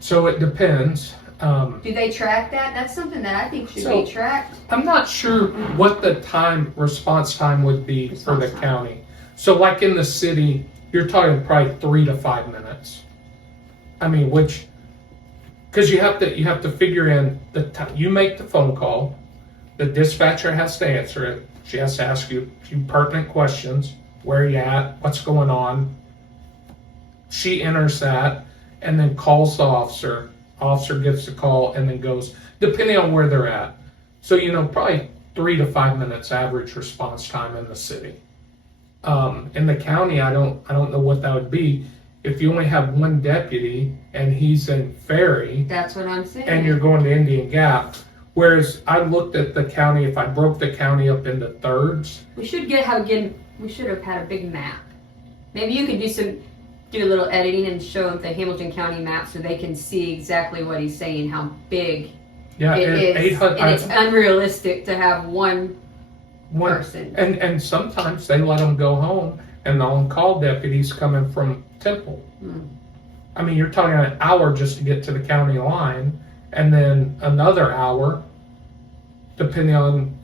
So it depends. Do they track that? That's something that I think should be tracked. I'm not sure what the response time would be for the county. So like in the city, you're talking probably 3 to 5 minutes. I mean, because you have to figure in the time. You make the phone call, the dispatcher has to answer it. She has to ask you a few pertinent questions. Where are you at? What's going on? She enters that and then calls the officer. Officer gets the call and then goes, depending on where they're at. So, probably 3 to 5 minutes average response time in the city. In the county, I don't know what that would be. If you only have one deputy and he's in Ferry. That's what I'm saying. And you're going to Indian Gap. Whereas I looked at the county, if I broke the county up into thirds. We should have had a big map. Maybe you could do a little editing and show them the Hamilton County map so they can see exactly what he's saying, how big it is. And it's unrealistic to have one person. And sometimes they let them go home and the on-call deputies coming from Temple. I mean, you're talking an hour just to get to the county line and then another hour depending on,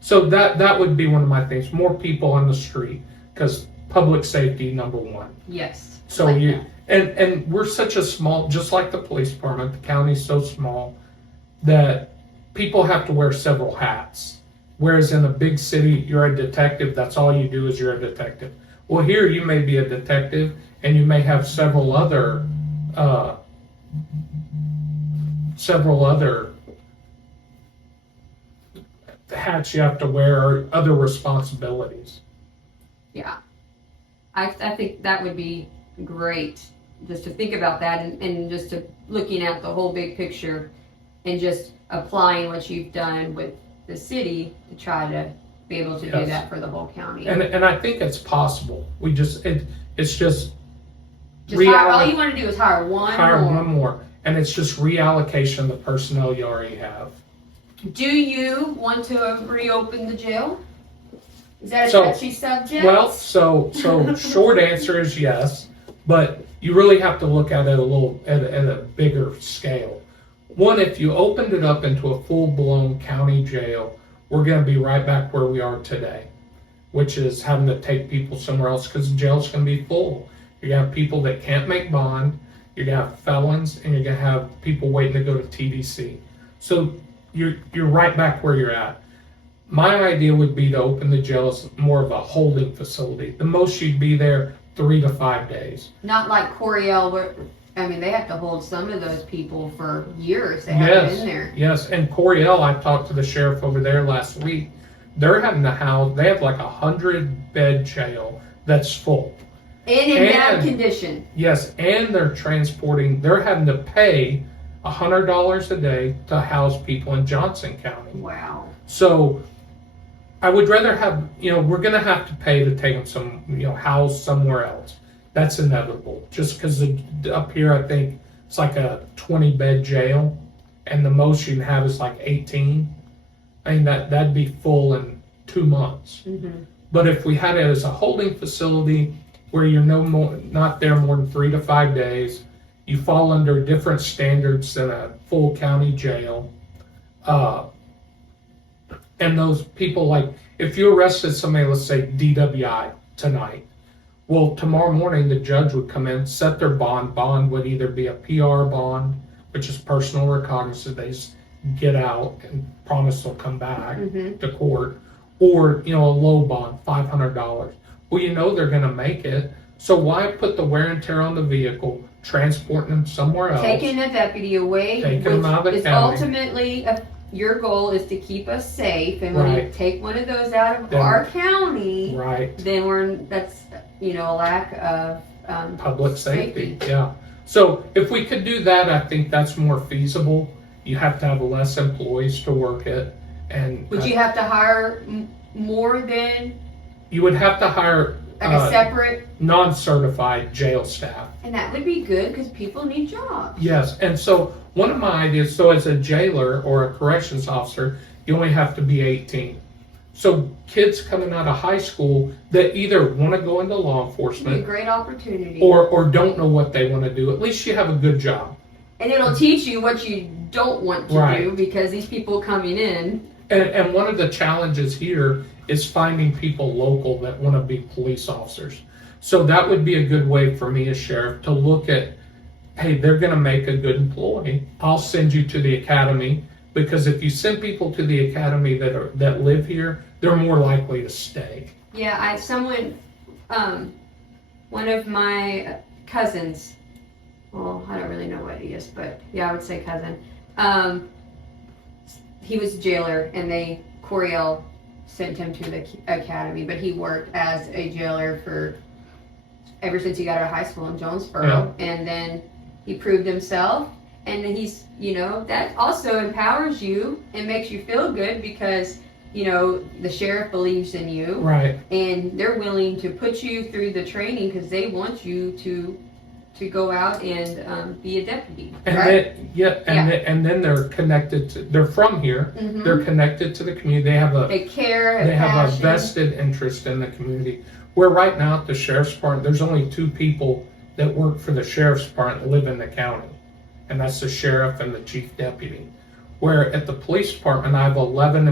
So that would be one of my things. More people on the street because public safety, number one. Yes. So and we're such a small, just like the police department, the county's so small that people have to wear several hats. Whereas in a big city, you're a detective. That's all you do is you're a detective. Well, here you may be a detective and you may have several other hats you have to wear or other responsibilities. Yeah. I think that would be great just to think about that and just to looking at the whole big picture and just applying what you've done with the city to try to be able to do that for the whole county. And I think it's possible. It's just all you want to do is hire one more. And it's just reallocation of the personnel you already have. Do you want to reopen the jail? Is that a touchy subject? Well, so short answer is yes, but you really have to look at it at a bigger scale. One, if you opened it up into a full-blown county jail, we're going to be right back where we are today, which is having to take people somewhere else because the jail's going to be full. You're going to have people that can't make bond, you're going to have felons, and you're going to have people waiting to go to TDC. So you're right back where you're at. My idea would be to open the jail as more of a holding facility. The most you'd be there 3 to 5 days. Not like Coriel, where they have to hold some of those people for years. They haven't been there. Yes, and Coriel, I talked to the sheriff over there last week. They're having they have like 100-bed jail that's full. And in bad condition. Yes, and they're having to pay $100 a day to house people in Johnson County. Wow. So I would rather have, we're going to have to pay to take them house somewhere else. That's inevitable. Just because up here, I think it's like a 20-bed jail, and the most you can have is like 18. I mean, that'd be full in 2 months. Mm-hmm. But if we had it as a holding facility where you're not there more than 3 to 5 days, you fall under different standards than a full county jail. And those people, like, if you arrested somebody, let's say DWI tonight, well, tomorrow morning the judge would come in, set their bond. Bond would either be a PR bond, which is personal recognizance, they just get out and promise they'll come back to court, or a low bond, $500. Well, they're going to make it. So why put the wear and tear on the vehicle, transporting them somewhere else? Taking a deputy away, taking them out of the county. Ultimately your goal is to keep us safe, and when you take one of those out of our county, then that's a lack of public safety. Yeah. So if we could do that, I think that's more feasible. You have to have less employees to work it, and would you have to hire more than? You would have to hire. Like a separate, non-certified jail staff. and that would be good because people need jobs. Yes, and so one of my ideas, so as a jailer or a corrections officer, you only have to be 18. So kids coming out of high school that either want to go into law It'd be a enforcement great opportunity. or don't know what they want to do, at least you have a good job. And it'll teach you what you don't want to Right. do because these people coming in. And one of the challenges here is finding people local that want to be police officers. So that would be a good way for me as sheriff to look at, hey, they're going to make a good employee. I'll send you to the academy, because if you send people to the academy that live here, they're more likely to stay. Yeah, one of my cousins, well, I don't really know what he is, but yeah, I would say cousin. He was a jailer, and Coriel sent him to the academy, but he worked as a jailer ever since he got out of high school in Jonesboro, and then he proved himself, and he's, that also empowers you and makes you feel good because, the sheriff believes in you, Right. and they're willing to put you through the training because they want you to go out and be a deputy, And right? then they're connected to, they're from here, Mhm. they're connected to the community, they have a They care, they have a passion. vested interest in the community. Where right now at the sheriff's department, there's only 2 people that work for the sheriff's department live in the county, and that's the sheriff and the chief deputy. Where at the police department, I have 10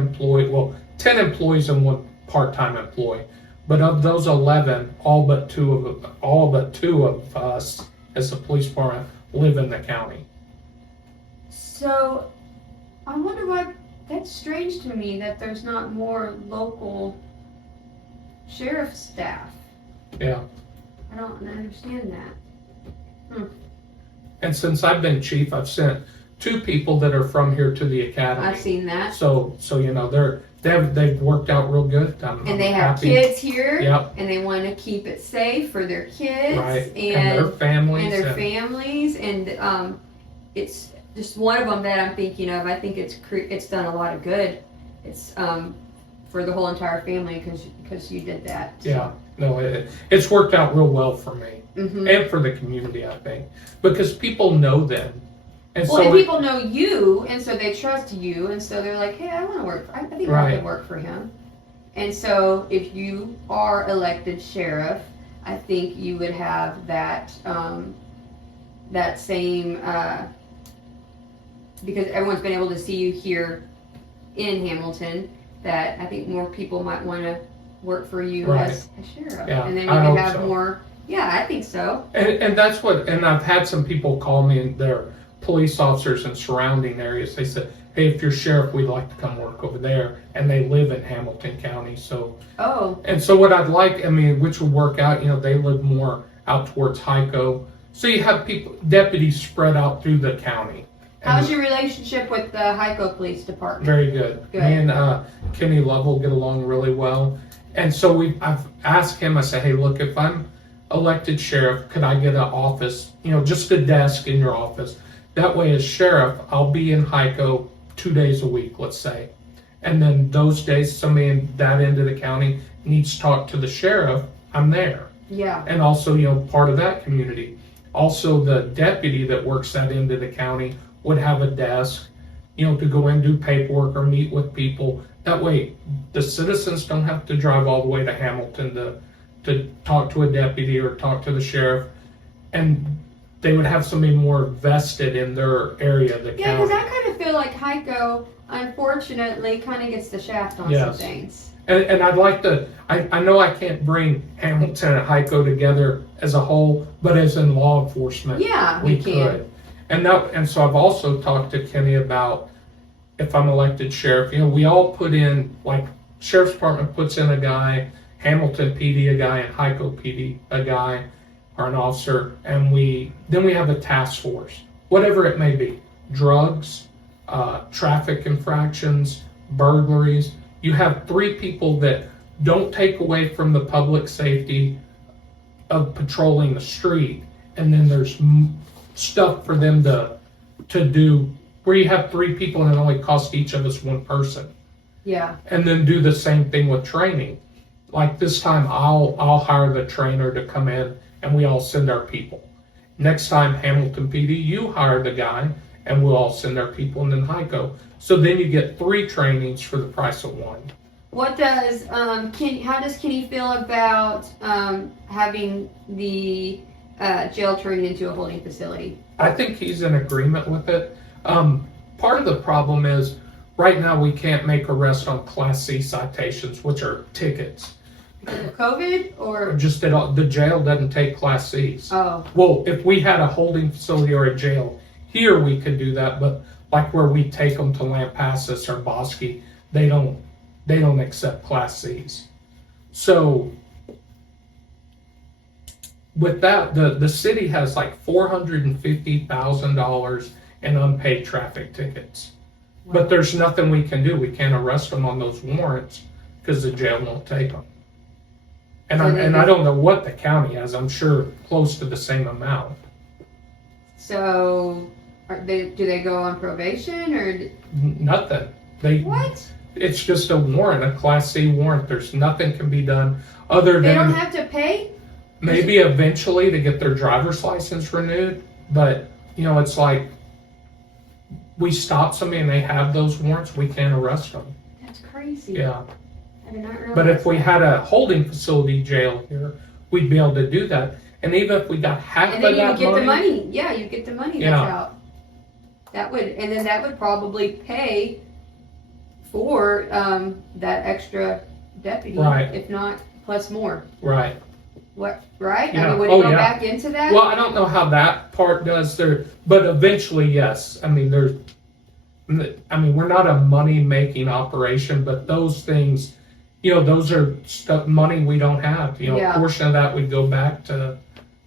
employees and 1 part-time employee. But of those 11, all but two of us as the police department live in the county. So, I wonder why, that's strange to me that there's not more local sheriff staff. Yeah. I don't understand that. And since I've been chief, I've sent 2 people that are from here to the academy. I've seen that. So they've worked out real good. And they have happy. kids here, Yep. and they want to keep it safe for their kids, Right. And their families. and it's just one of them that I'm thinking of. I think it's done a lot of good. It's for the whole entire family because you did that. So. Yeah. No, it's worked out real well for me Mm-hmm. and for the community, I think, because people know them. And And people know you, and so they trust you, and so they're like, hey, I want to work. I think I could work for him. And so if you are elected sheriff, I think you would have that same, because everyone's been able to see you here in Hamilton, that I think more people might want to work for you as a sheriff. Yeah, and then you I can hope have so. more, I think so. And that's and I've had some people call me, and they're police officers in surrounding areas. They said, hey, if you're sheriff, we'd like to come work over there. And they live in Hamilton County. So, and so what I'd like, which would work out, they live more out towards Hyco. So you have deputies spread out through the county. How's your relationship with the Hyco Police Department? Very good. Me and Kenny Lovell get along really well. And so I've asked him, I said, hey, look, if I'm elected sheriff, could I get an office, just a desk in your office? That way as sheriff, I'll be in Hyco 2 days a week, let's say. And then those days, somebody in that end of the county needs to talk to the sheriff, I'm there. Yeah. And also, part of that community. Also, the deputy that works that end of the county would have a desk, to go in, do paperwork or meet with people. That way, the citizens don't have to drive all the way to Hamilton to talk to a deputy or talk to the sheriff. And they would have somebody more vested in their area, the county. Yeah, because I kind of feel like Hyco, unfortunately, kind of gets the shaft on some things. And I'd like to, I know I can't bring Hamilton and Hyco together as a whole, but as in law enforcement, Yeah, we we can. could. And so I've also talked to Kenny about if I'm elected sheriff, we all put in, like, Sheriff's Department puts in a guy, Hamilton PD a guy, and Hyco PD a guy, or an officer, and then we have a task force, whatever it may be, drugs, traffic infractions, burglaries. You have 3 people that don't take away from the public safety of patrolling the street, and then there's stuff for them to do where you have 3 people and it only costs each of us 1 person. Yeah. And then do the same thing with training. like this time I'll hire the trainer to come in and we all send our people. Next time Hamilton PD, you hire the guy and we'll all send our people, and then HICO. So then you get 3 trainings for the price of 1. What does how does Kenny feel about having the jail turned into a holding facility? I think he's in agreement with it. Part of the problem is right now we can't make arrests on Class C citations, which are tickets. Because of COVID or Just that the jail doesn't take Class Cs. oh Well, if we had a holding facility or a jail here, we could do that. But like where we take them to Lampasas or Bosque, they don't accept Class Cs. So with that, the city has like $450,000 in unpaid traffic tickets. But there's nothing we can do. We can't arrest them on those warrants because the jail won't take them. And I don't know what the county has. I'm sure close to the same amount. So do they go on probation or Nothing. what? It's just a warrant, a Class C warrant. There's nothing can be done other They don't than have to pay? maybe eventually to get their driver's license renewed. But it's like we stop somebody and they have those warrants, we can't arrest them. That's crazy. Yeah. I did not realize But if we that. had a holding facility jail here, we'd be able to do that. And even if we got half And of then you that would get money, the money. Yeah, you get the money that's Yeah. out. That would probably pay for that extra deputy, Right. if not plus more. right. What? Right? I Yeah. mean, would Oh, it go yeah. back into that? Well, I don't know how that part does there, but eventually, yes. I mean, we're not a money-making operation, but those things, those are stuff, money we don't have. Yeah. A portion of that would go back to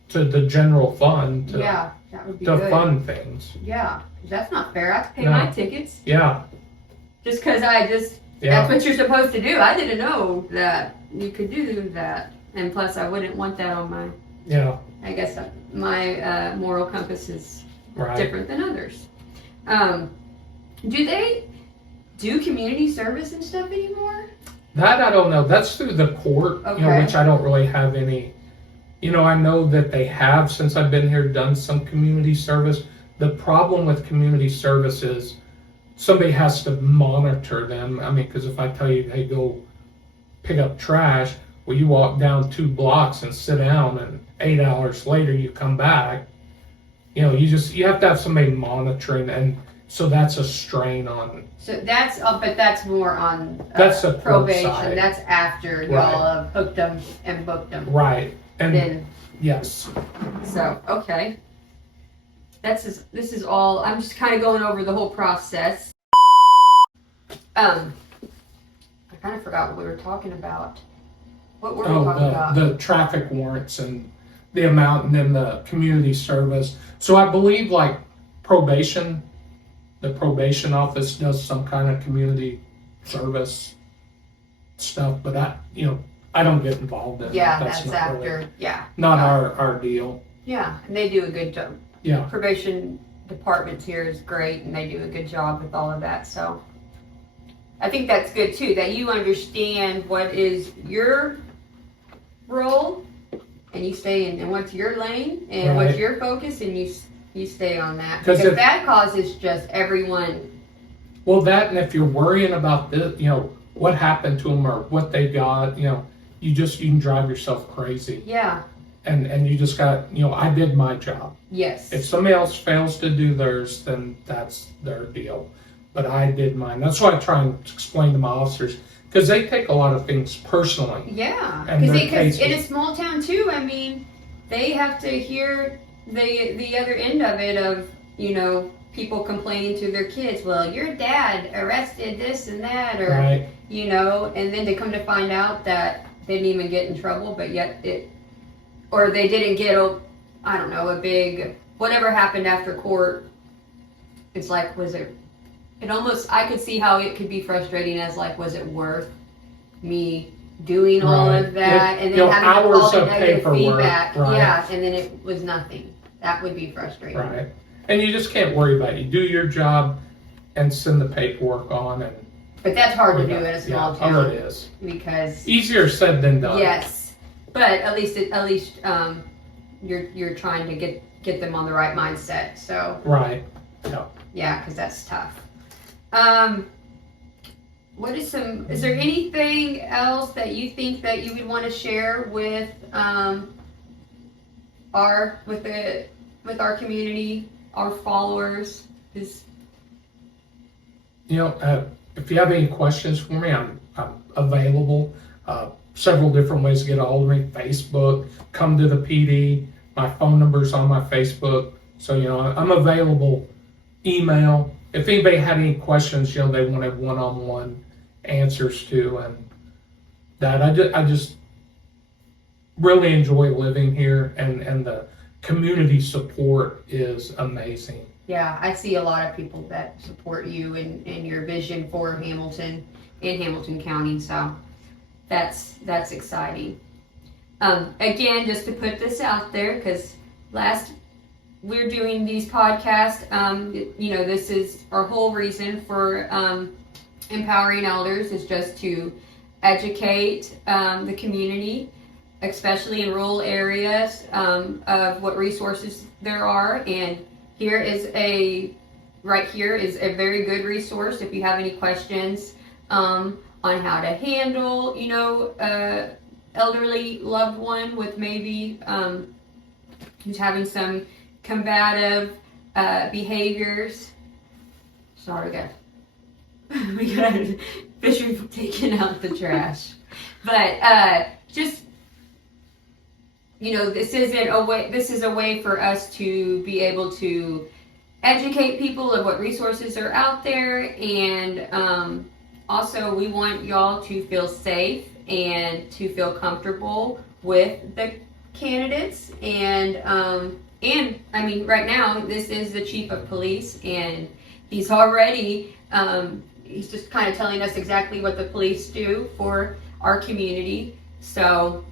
the general fund to, Yeah, that would be to good. fund things. Yeah, 'cause that's not fair. I have to pay No. my tickets Yeah, just because that's yeah, what you're supposed to do. I didn't know that you could do that, and plus, I wouldn't want that on my. yeah, I guess my moral compass is right. different than others. Do they do community service and stuff anymore? That I don't know. That's through the court, Okay. which I don't really have any. I know that they have, since I've been here, done some community service. The problem with community service is somebody has to monitor them. I mean, because if I tell you, hey, go pick up trash, well, you walk down 2 blocks and sit down, and 8 hours later you come back. You have to have somebody monitoring, and so that's a strain on. So that's, but that's more on That's the court probation. side. That's after y'all have hooked them and booked them. Right. And Then, yes. so okay. This is all. I'm just kind of going over the whole process. I kind of forgot what we were talking about. What were we talking about? The traffic warrants and the amount, and then the community service. So I believe like probation, the probation office does some kind of community service stuff, but I don't get involved in Yeah, that. that's not after. really, Yeah. not our deal. Yeah, and they do a good job. Yeah. Probation department here is great, and they do a good job with all of that. So I think that's good too, that you understand what is your role, and you stay in, and what's your lane, and what's Right. your focus, and you stay on that. 'Cause Because if- that causes just everyone. Well, that, and if you're worrying about this, what happened to them or what they got, you can drive yourself crazy. Yeah. And you just got, I did my job. Yes. If somebody else fails to do theirs, then that's their deal. But I did mine. That's why I try and explain to my officers, because they take a lot of things personally. Yeah, And their because in a cases. small town too, I mean, they have to hear the other end of it of, people complaining to their kids, well, your dad arrested this and that, or, Right. and then they come to find out that they didn't even get in trouble, but yet or they didn't get a big, whatever happened after court. It's like, I could see how it could be frustrating as like, was it worth me doing all Right. of that, and then You know, having hours all the of negative paperwork, feedback? right. Yeah, and then it was nothing. That would be frustrating. Right. And you just can't worry about it. You do your job and send the paperwork on, and But that's hard to do in a small Oh, town it is. because Easier said than done. yes, but at least you're trying to get them on the right mindset. So Right. Yeah. yeah, because that's tough. Is there anything else that you think that you would want to share with our community, our followers? If you have any questions for me, I'm available. Several different ways to get a hold of me. Facebook, come to the PD. My phone number's on my Facebook. So, I'm available. Email. If anybody had any questions, they wanted one-on-one answers to, and that I just really enjoy living here, and the community support is amazing. Yeah, I see a lot of people that support you and your vision for Hamilton in Hamilton County. So that's exciting. Again, just to put this out there, because we're doing these podcasts. This is our whole reason for empowering elders is just to educate the community, especially in rural areas, of what resources there are. And right here is a very good resource if you have any questions on how to handle, elderly loved one with maybe who's having some combative behaviors. Sorry, guys. We got Fisher taking out the trash. But this is a way for us to be able to educate people of what resources are out there, and also we want y'all to feel safe and to feel comfortable with the candidates. And I mean, right now this is the chief of police, and he's already he's just kind of telling us exactly what the police do for our community. So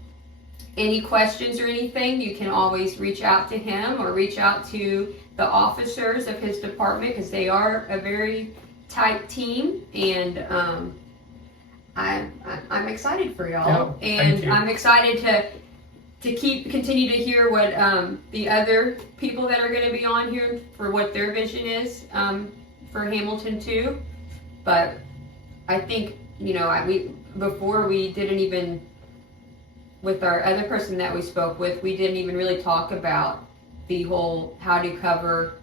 any questions or anything, you can always reach out to him or reach out to the officers of his department, because they are a very tight team. And I'm excited for y'all, and I'm excited to continue to hear what the other people that are going to be on here for what their vision is for Hamilton too. But I think before we didn't even, with our other person that we spoke with, we didn't even really talk about the whole how to cover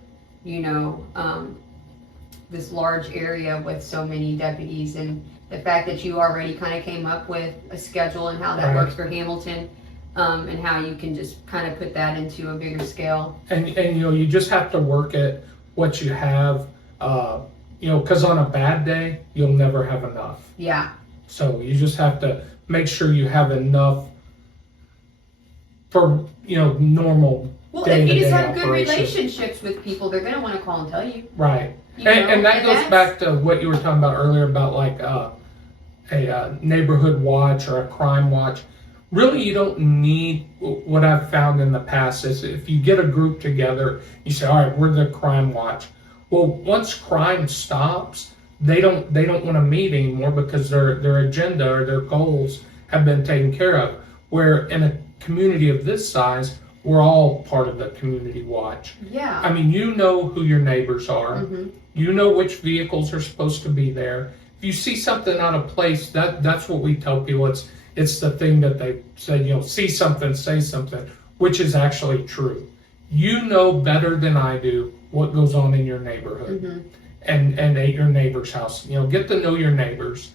this large area with so many deputies, and the fact that you already kind of came up with a schedule and how that works for Hamilton, and how you can just kind of put that into a bigger scale. And you just have to work at what you have, because on a bad day, you'll never have enough. Yeah. So you just have to make sure you have enough for, normal Well, day-to-day if you just have operations. good relationships with people, they're going to want to call and tell you. Right. And that goes back to what you were talking about earlier about like a neighborhood watch or a crime watch. Really, you don't need, what I've found in the past is if you get a group together, you say, all right, we're the crime watch. Well, once crime stops, they don't want to meet anymore because their agenda or their goals have been taken care of. Where in a community of this size, we're all part of the community watch. Yeah. I mean, you know who your neighbors are. Mm-hmm. You know which vehicles are supposed to be there. If you see something out of place, that's what we tell people. It's the thing that they said, see something, say something, which is actually true. You know better than I do what goes on in your neighborhood, mm-hmm. and at your neighbor's house. Get to know your neighbors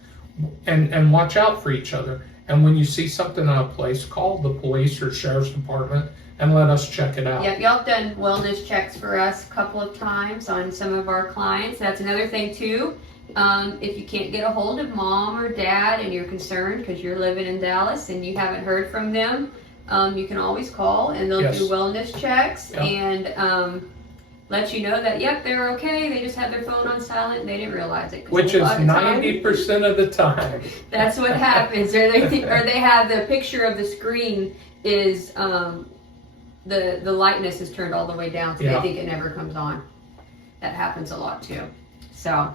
and watch out for each other. And when you see something out of place, call the police or sheriff's department and let us check it out. Yeah, y'all have done wellness checks for us a couple of times on some of our clients. That's another thing too. If you can't get a hold of mom or dad and you're concerned because you're living in Dallas and you haven't heard from them, you can always call and they'll do wellness checks and let you know that, yep, they're okay. They just had their phone on silent and they didn't realize it. Which is 90% of the time. That's what happens. Or they have the picture of the screen is the lightness is turned all the way down, so they think it never comes on. That happens a lot too. So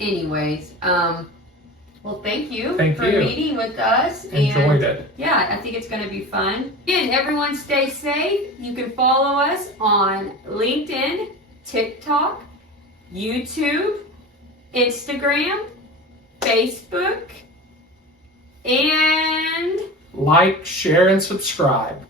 anyways, well, thank you Thank for you. meeting with us. Enjoyed it. Yeah, I think it's going to be fun. Again, everyone stay safe. You can follow us on LinkedIn, TikTok, YouTube, Instagram, Facebook, and Like, share, and subscribe.